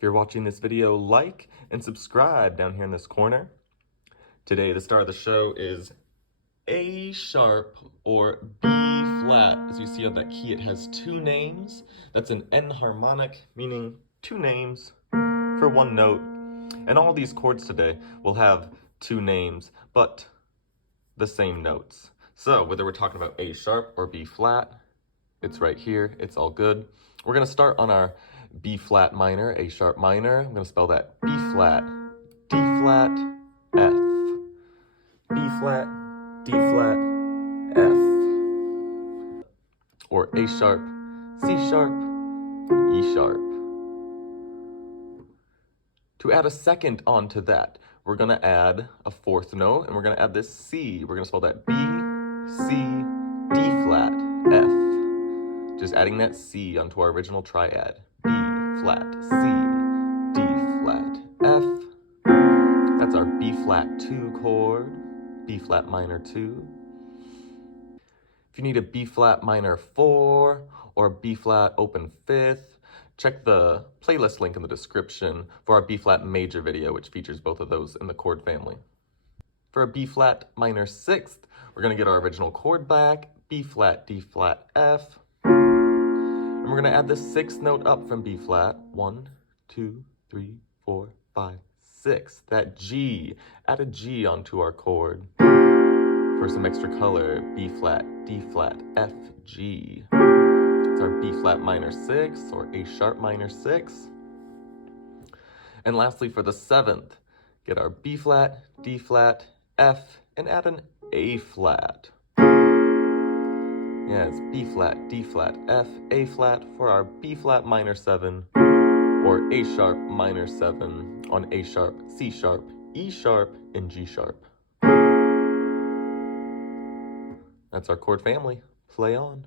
If you're watching this video, like and subscribe down here in this corner. Today, the star of the show is A sharp or B flat. As you see on that key, it has two names. That's an enharmonic, meaning two names for one note. And all these chords today will have two names, but the same notes. So whether we're talking about A sharp or B flat, it's right here, it's all good. We're gonna start on our B flat minor, A sharp minor. I'm gonna spell that B flat, D flat, F. B flat, D flat, F. Or A sharp, C sharp, E sharp. To add a second onto that, we're gonna add a fourth note, and we're gonna add this C. We're gonna spell that B, C, D flat, F. Just adding that C onto our original triad. B flat, C, D flat, F. That's our B flat 2 chord, B flat minor 2. If you need a B flat minor 4 or B flat open 5th, check the playlist link in the description for our B flat major video, which features both of those in the chord family. For a B flat minor 6th, we're gonna get our original chord back, B flat, D flat, F. And we're gonna add the 6th note up from B flat. 1, 2, 3, 4, 5, 6. That G. Add a G onto our chord. For some extra color, B flat, D flat, F, G. It's our B flat minor 6 or A sharp minor 6. And lastly, for the 7th, get our B flat, D flat, F, and add an A flat. Yeah, it's B flat, D flat, F, A flat for our B flat minor 7 or A sharp minor 7 on A sharp, C sharp, E sharp, and G sharp. That's our chord family. Play on.